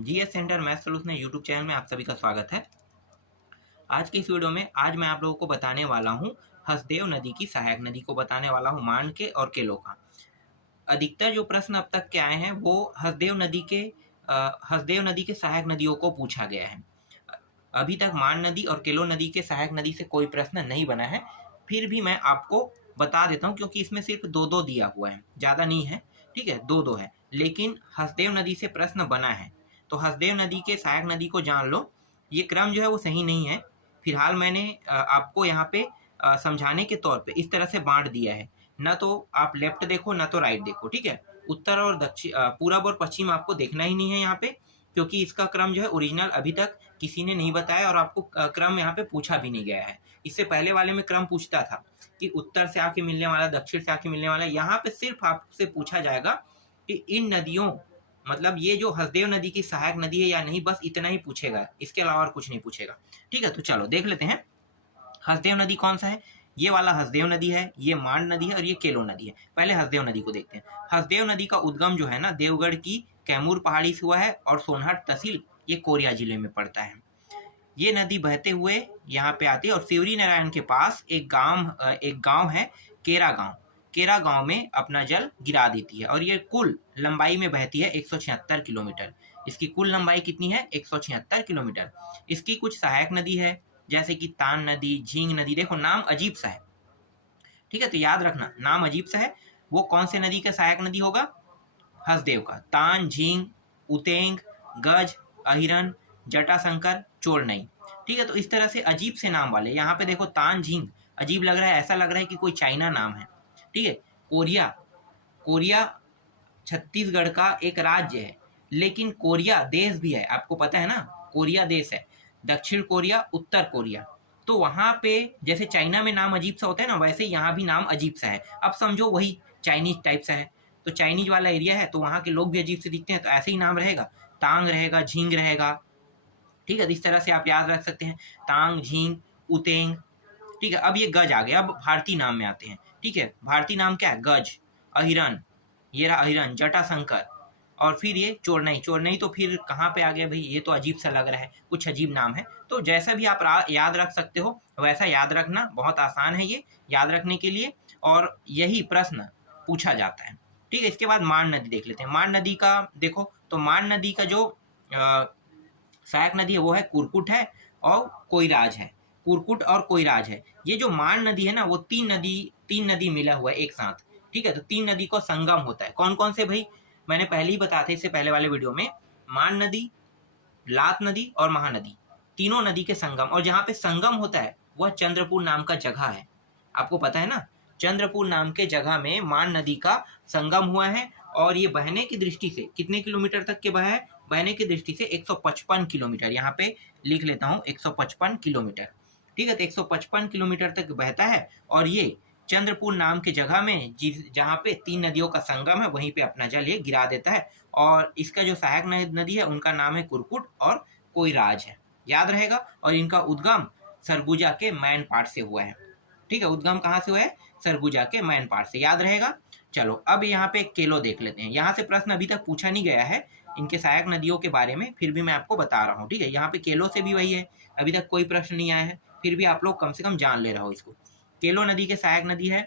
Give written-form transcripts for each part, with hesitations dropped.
GS centre math solution YouTube channel में आप सभी का स्वागत है। आज की इस वीडियो में मैं आप लोगों को बताने वाला हूँ हसदेव नदी की सहायक नदी को बताने वाला हूँ मान के और केलो का। अधिकतर जो प्रश्न अब तक के आए हैं वो हसदेव नदी के सहायक नदियों को पूछा गया है। अभी तक मान नदी और केलो नदी के सहायक नदी से कोई प्रश्न नहीं बना है, फिर भी मैं आपको बता देता हूँ क्योंकि इसमें सिर्फ दो दिया हुआ है, ज़्यादा नहीं है। ठीक है, दो है, लेकिन हसदेव नदी से प्रश्न बना है तो हसदेव नदी के सहायक नदी को जान लो। ये क्रम जो है वो सही नहीं है। फिलहाल मैंने आपको यहाँ पे समझाने के तौर पे इस तरह से बांट दिया है, ना तो आप लेफ्ट देखो ना तो राइट देखो। ठीक है, उत्तर और दक्षिण, पूरब और पश्चिम आपको देखना ही नहीं है यहाँ पे, क्योंकि इसका क्रम जो है ओरिजिनल अभी तक किसी ने नहीं बताया और आपको क्रम यहाँ पे पूछा भी नहीं गया है। इससे पहले वाले में क्रम पूछता था कि उत्तर से आके मिलने वाला, दक्षिण से आके मिलने वाला। यहाँ पे सिर्फ आपसे पूछा जाएगा कि इन नदियों, मतलब ये जो हसदेव नदी की सहायक नदी है या नहीं, बस इतना ही पूछेगा, इसके अलावा और कुछ नहीं पूछेगा। ठीक है, तो चलो देख लेते हैं हसदेव नदी कौन सा है। ये वाला हसदेव नदी है, ये मांड नदी है और ये केलो नदी है। पहले हसदेव नदी को देखते हैं। हसदेव नदी का उद्गम जो है ना, देवगढ़ की कैमूर पहाड़ी से हुआ है और सोनहट तहसील ये कोरिया जिले में पड़ता है। ये नदी बहते हुए यहाँ पे आती है और शिवरी नारायण के पास एक गांव है केरा गांव में अपना जल गिरा देती है और ये कुल लंबाई में बहती है 176 किलोमीटर। इसकी कुल लंबाई कितनी है? 176 किलोमीटर। इसकी कुछ सहायक नदी है जैसे कि तान नदी, झींग नदी। देखो नाम अजीब सा है, ठीक है, तो याद रखना नाम अजीब सा है। वो कौन से नदी का सहायक नदी होगा? हसदेव का। तान, झींग, उतेंग, गज, अहिरन, जटाशंकर, चोरनई। ठीक है, तो इस तरह से अजीब से नाम वाले। यहाँ पे देखो तान झींग अजीब लग रहा है, ऐसा लग रहा है कि कोई चाइना नाम है। ठीक है, कोरिया छत्तीसगढ़ का एक राज्य है, लेकिन कोरिया देश भी है, आपको पता है ना, कोरिया देश है। दक्षिण कोरिया, उत्तर कोरिया। तो वहां पे जैसे चाइना में नाम अजीब सा होता है ना, वैसे यहाँ भी नाम अजीब सा है। अब समझो वही चाइनीज टाइप सा है, तो चाइनीज वाला एरिया है तो वहाँ के लोग भी अजीब से दिखते हैं, तो ऐसे ही नाम रहेगा। तांग रहेगा, झींग रहेगा। ठीक है, इस तरह से आप याद रख सकते हैं, तांग, झींग, उतेंग। ठीक है, अब ये गज आ गया। अब भारतीय नाम में आते हैं। ठीक है, भारतीय नाम क्या है? गज, अहिरन, ये रहा अहिरन, जटाशंकर, और फिर ये चोरनई तो फिर कहाँ पे आ गया भाई? ये तो अजीब सा लग रहा है, कुछ अजीब नाम है। तो जैसा भी आप याद रख सकते हो वैसा याद रखना, बहुत आसान है ये याद रखने के लिए, और यही प्रश्न पूछा जाता है। ठीक है, इसके बाद मान नदी देख लेते हैं। मान नदी का देखो, तो मान नदी का जो सहायक नदी है वो है कुरकुट है और कोइराज है। कुरकुट और कोइराज है। ये जो मान नदी है ना, वो तीन नदी मिला हुआ है एक साथ। ठीक है, तो तीन नदी को संगम होता है। कौन कौन से भाई? मैंने पहले ही बताया था इससे पहले वाले वीडियो में। मान नदी, लात नदी और महानदी, तीनों नदी के संगम। और जहाँ पे संगम होता है वह चंद्रपुर नाम का जगह है, आपको पता है ना। चंद्रपुर नाम के जगह में मान नदी का संगम हुआ है और ये बहने की दृष्टि से कितने किलोमीटर तक के बहा है? बहने की दृष्टि से 155 किलोमीटर। यहाँ पे लिख लेता हूँ 155 किलोमीटर। ठीक है, तो 155 किलोमीटर तक बहता है और ये चंद्रपुर नाम के जगह में जहाँ पे तीन नदियों का संगम है वहीं पे अपना जल ये गिरा देता है। और इसका जो सहायक नदी है उनका नाम है कुरकुट और कोइराज है, याद रहेगा। और इनका उद्गम सरगुजा के मैन पाट से हुआ है। ठीक है, उद्गम कहाँ से हुआ है? सरगुजा के मैन पाट से, याद रहेगा। चलो अब यहाँ पे केलो देख लेते हैं। यहाँ से प्रश्न अभी तक पूछा नहीं गया है इनके सहायक नदियों के बारे में, फिर भी मैं आपको बता रहा हूँ। ठीक है, यहाँ पे केलो से भी वही है, अभी तक कोई प्रश्न नहीं आया है, फिर भी आप लोग कम से कम जान ले रहे हो इसको। केलो नदी के सहायक नदी है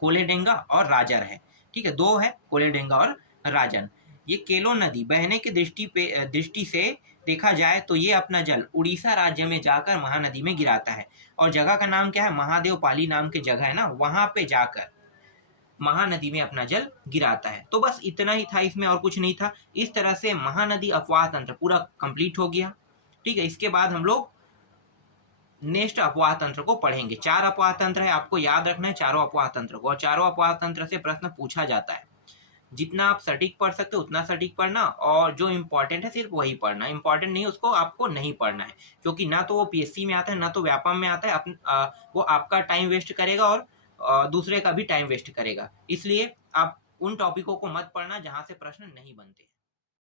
कोलेडेंगा और राजर है। ठीक है, दो है, कोलेडेंगा और राजन। ये केलो नदी बहने की दृष्टि से देखा जाए तो ये अपना जल उड़ीसा राज्य में जाकर महानदी में गिराता है। और जगह का नाम क्या है? महादेव पाली नाम की जगह है ना, वहां पे जाकर महानदी में अपना जल गिराता है। तो बस इतना ही था, इसमें और कुछ नहीं था। इस तरह से महानदी अपवाह तंत्र पूरा कंप्लीट हो गया। ठीक है, इसके बाद हम लोग नेक्स्ट अपवाह तंत्र को पढ़ेंगे। 4 अपवाह तंत्र है, आपको याद रखना है चारों अपवाह तंत्र को, और चारों अपवाह तंत्र से प्रश्न पूछा जाता है। जितना आप सटीक पढ़ सकते हो उतना सटीक पढ़ना, और जो इम्पोर्टेंट है सिर्फ वही पढ़ना, इम्पोर्टेंट नहीं उसको आपको नहीं पढ़ना है, क्योंकि ना तो वो पीएससी में आता है ना तो व्यापम में आता है। वो आपका टाइम वेस्ट करेगा और दूसरे का भी टाइम वेस्ट करेगा। इसलिए आप उन टॉपिकों को मत पढ़ना जहां से प्रश्न नहीं बनते।